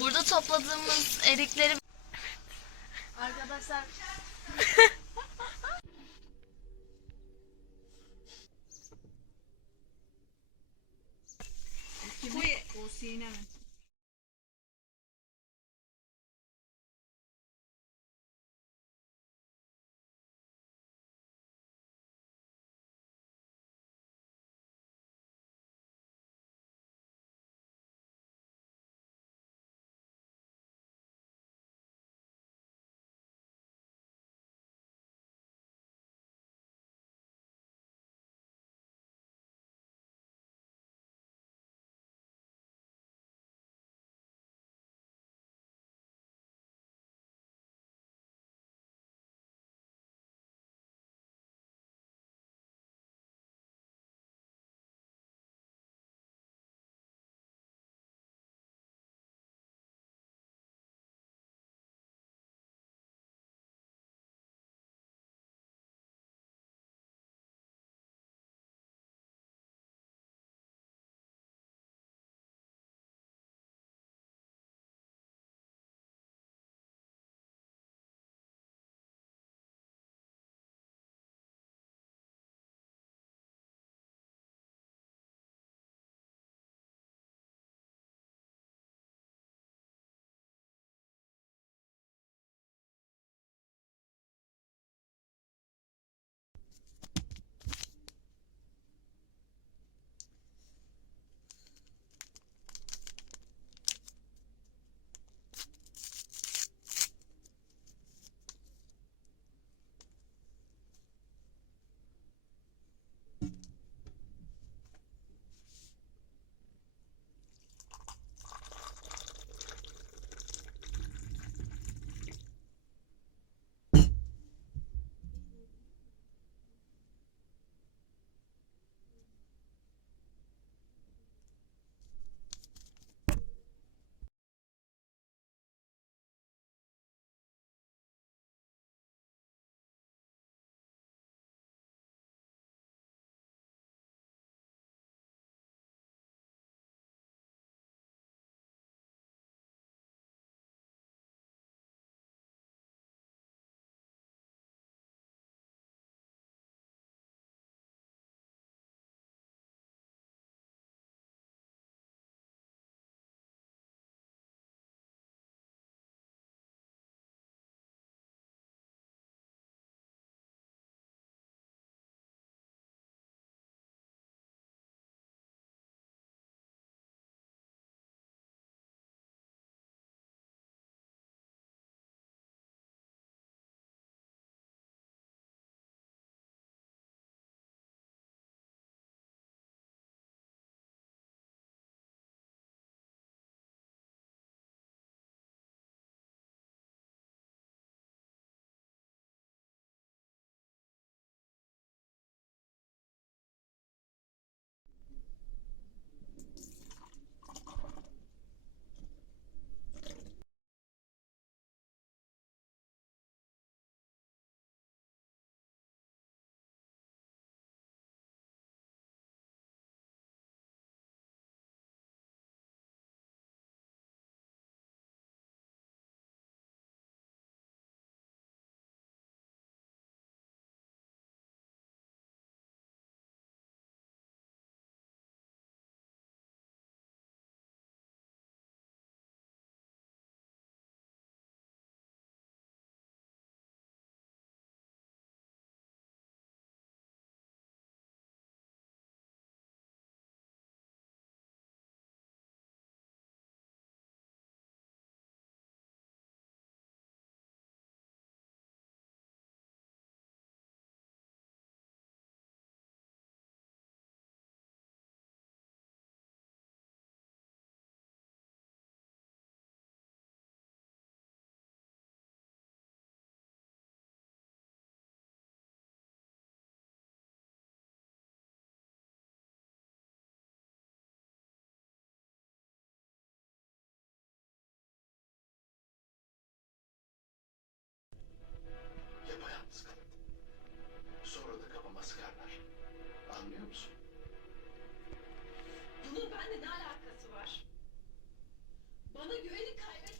Burada topladığımız erikleri Arkadaşlar O Sinem'in.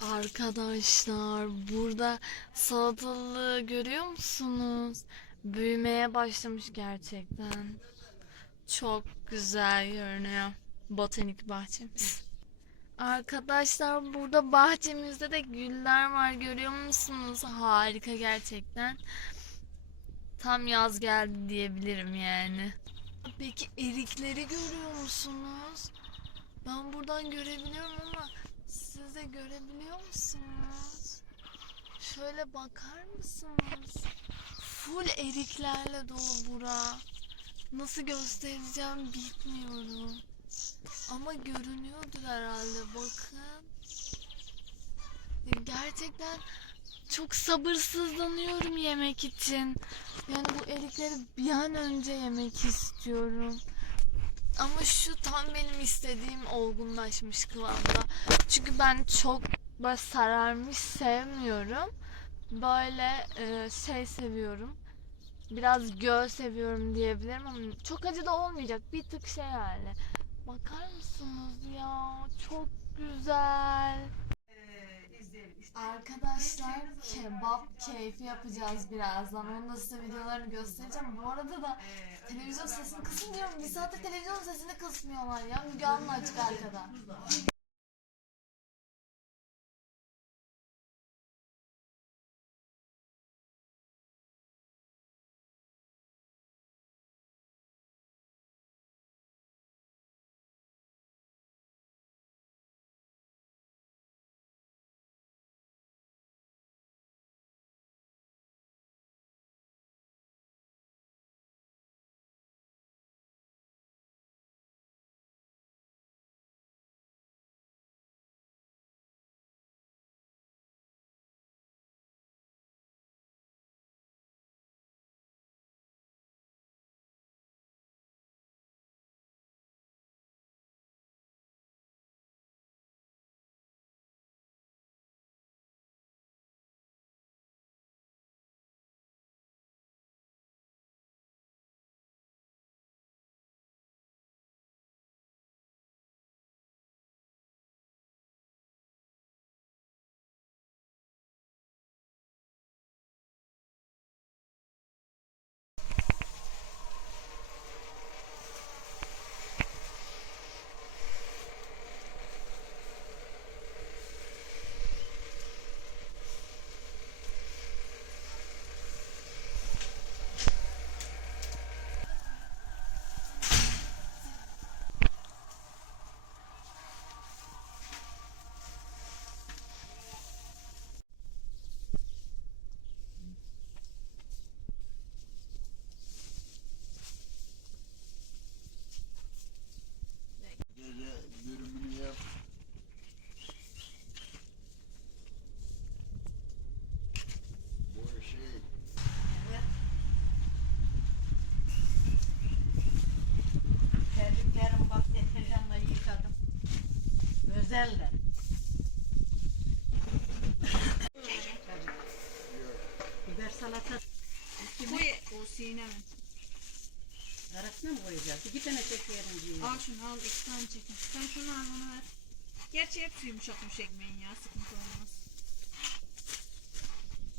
Arkadaşlar burada salatalığı görüyor musunuz? Büyümeye başlamış gerçekten. Çok güzel görünüyor botanik bahçemiz. Arkadaşlar burada bahçemizde de güller var görüyor musunuz? Harika gerçekten. Tam yaz geldi diyebilirim yani. Peki erikleri görüyor musunuz? Ben buradan görebiliyorum ama siz de görebiliyor musunuz? Şöyle bakar mısınız? Full eriklerle dolu bura. Nasıl göstereceğim bilmiyorum. Ama görünüyordur herhalde bakın. Gerçekten çok sabırsızlanıyorum yemek için. Yani bu erikleri bir an önce yemek istiyorum. Ama şu tam benim istediğim olgunlaşmış kıvamda. Çünkü ben çok böyle sararmış sevmiyorum. Böyle e, şey seviyorum. Biraz göl seviyorum diyebilirim ama çok acı da olmayacak. Bir tık şey yani. Bakar mısınız ya? Çok güzel. Arkadaşlar kebap keyfi yapacağız birazdan. Onun da size videolarını göstereceğim. Bu arada da televizyon sesini kısın diyorum. Bir saattir televizyon sesini kısmıyorlar ya. Müge Anlı açık arkada. Özeller. Biber salata. Koy o sinemin. Arasına mı koyacağız? İki tane çekerim diye. Al şunu al iki tane çekin. Sen şunu al bana ver. Gerçi hepsi yumuşakmış ekmeğin ya sıkıntı olmaz.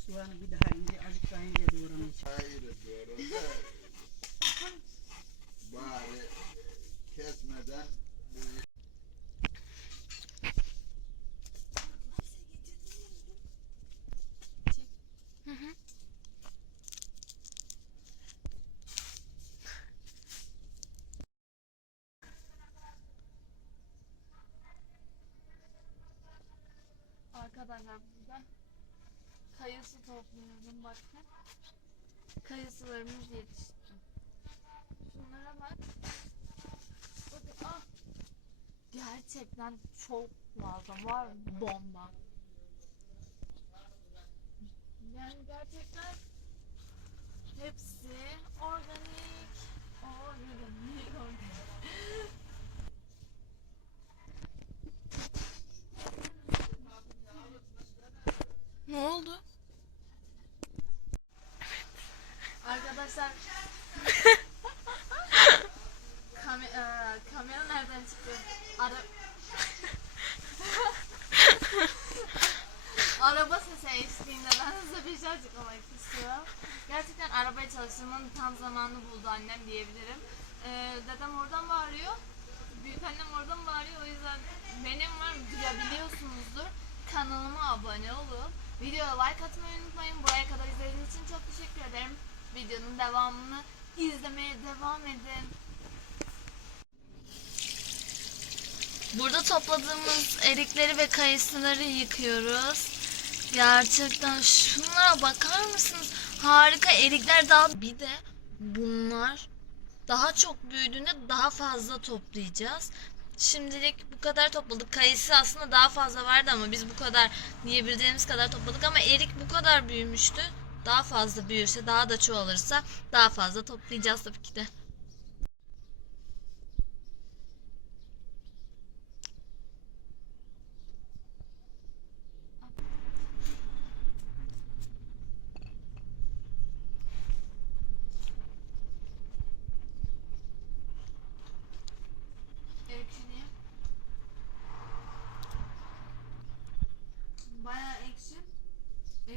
Soğanı bir daha ince, azıcık daha ince doğramayacağım. hayır da bari kesmeden bu Arkadaşlar burada kayısı topluyorum bakın. Kayısılarımız yetişti. Şunlara bak. Bakın ah. Gerçekten çok fazla var bomba. Yani gerçekten hepsi organik. Organik, organik. Ne oldu? Arkadaşlar Kame e, kamera nereden çıktı? Ara eşliğinde ben size bir şey açıklamak istiyorum. Gerçekten arabaya çalıştırmanın tam zamanı buldu annem diyebilirim. Ee, dedem oradan bağırıyor. Büyük oradan bağırıyor. O yüzden benim var duyabiliyorsunuzdur. Kanalıma abone olun. Videoya like atmayı unutmayın. Buraya kadar izlediğiniz için çok teşekkür ederim. Videonun devamını izlemeye devam edin. Burada topladığımız erikleri ve kayısıları yıkıyoruz. Gerçekten şunlara bakar mısınız? Harika erikler daha bir de bunlar daha çok büyüdüğünde daha fazla toplayacağız. Şimdilik bu kadar topladık. Kayısı aslında daha fazla vardı ama biz bu kadar yiyebildiğimiz kadar topladık ama erik bu kadar büyümüştü. Daha fazla büyürse, daha da çoğalırsa daha fazla toplayacağız tabii ki de. Ekşi Bayağı ekşi.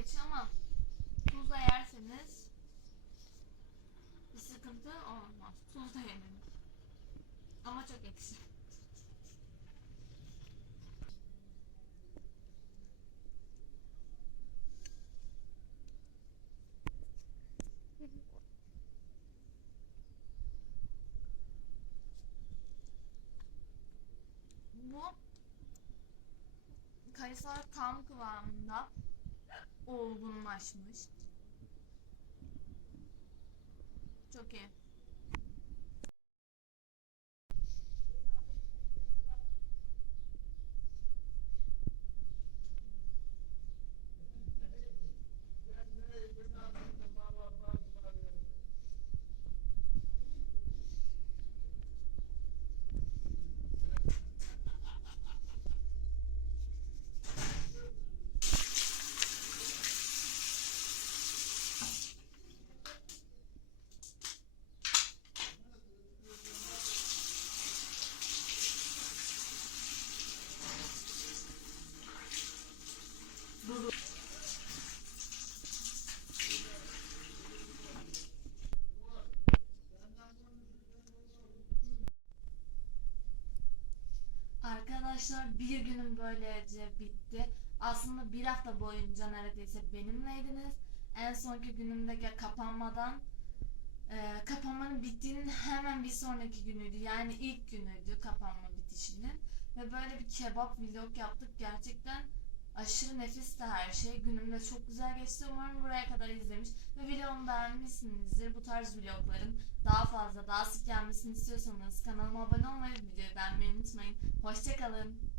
Ekşi ama tuzla yerseniz bir sıkıntı olmaz. Tuz da yenir. Ama çok ekşi. Bu kayısılar tam kıvamında olgunlaşmış. Çok iyi. Arkadaşlar bir günüm böylece bitti. Aslında bir hafta boyunca neredeyse benimleydiniz. En sonki günümde ge- kapanmadan e, kapanmanın bittiğinin hemen bir sonraki günüydü. Yani ilk günüydü kapanma bitişinin. Ve böyle bir kebap vlog yaptık. Gerçekten aşırı nefisti her şey. Günüm çok güzel geçti. Umarım buraya kadar izlemiş ve videomu beğenmişsinizdir. Bu tarz vlogların daha fazla, daha sık gelmesini istiyorsanız kanalıma abone olmayı, videoyu beğenmeyi unutmayın. Hoşçakalın.